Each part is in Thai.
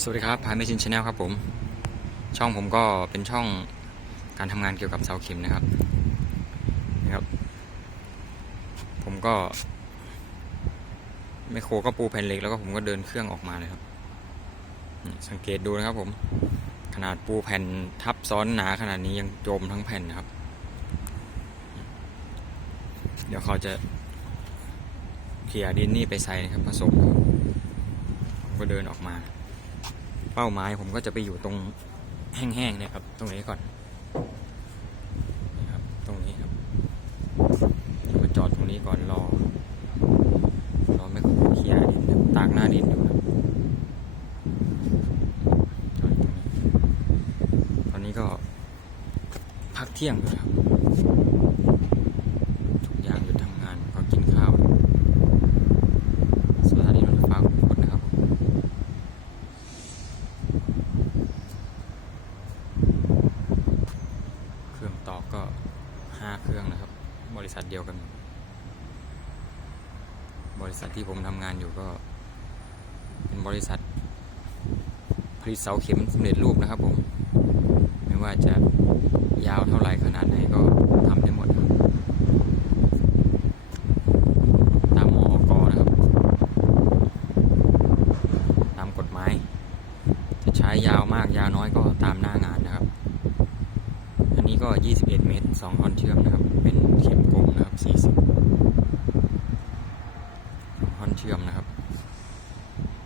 สวัสดีครับพายเมชินชาแนลครับผม ช่องผมก็เป็นช่องการทำงานเกี่ยวกับเสาเข็มนะครับนะครับ ผมก็ไมโครก็ปูแผ่นเหล็กแล้วก็ผมก็เดินเครื่องออกมาเลยครับ สังเกตดูนะครับผม ขนาดปูแผ่นทับซ้อนหนาขนาดนี้ยังโจมทั้งแผ่นนะครับ เดี๋ยวเขาจะเขี่ยดินนี่ไปใส่นะครับผสมครับผมก็เดินออกมา เป้าหมายผมก็จะไปอยู่ตรงแห้งๆเนี่ยครับ ตรงนี้ก่อนนี่ครับ ตรงนี้ครับจะมาจอดตรงนี้ก่อนรอรอไม่คเคลียร์ดินตากหน้าดินอยู่ครับจอดตรงนี้ ตอนนี้ก็พักเที่ยงอยู่ครับ ทุกอย่างหยุดทำงานก็กินข้าวสถานีรถไฟฟ้าขุนพลนะครับ เครื่องตอกก็ ห้าเครื่องนะครับ บริษัทเดียวกัน บริษัทที่ผมทำงานอยู่ก็ เป็นบริษัท ผลิตเสาเข็มสำเร็จรูปนะครับผม ไม่ว่าจะยาวเท่าไหร่ขนาดไหนก็ทำได้หมดครับตามมอกนะครับ ตามกฎหมาย จะใช้ยาวมากยาวน้อยก็ตามหน้างานนะครับ อันนี้ ก็ 21 เมตร2ท่อนเชื่อมนะครับ เป็นเข็มกลมนะครับ 40ท่อนเชื่อมนะครับ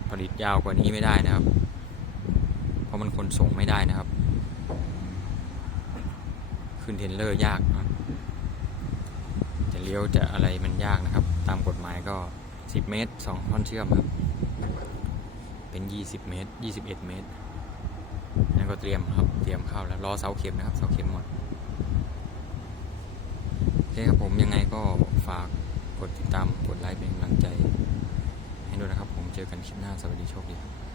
ผลิตยาวกว่านี้ไม่ได้นะครับ เพราะมันขนส่งไม่ได้นะครับ ขึ้นเทนเลอร์ยากนะจะเลี้ยวจะอะไรมันยากนะครับ ตามกฎหมายก็ 10 เมตร2ท่อนเชื่อมครับ เป็น 20 เมตร 21 เมตรนั่นก็เตรียมครับ เตรียมเข้าแล้ว รอเสาเข็มนะครับ เสาเข็มหมด คครับผมยังไงก็ฝากกดติดตามกดไลค์เป็นกำลังใจ ให้ด้วยนะครับผมเจอกันคลิปหน้าสวัสดีโชคดีครับ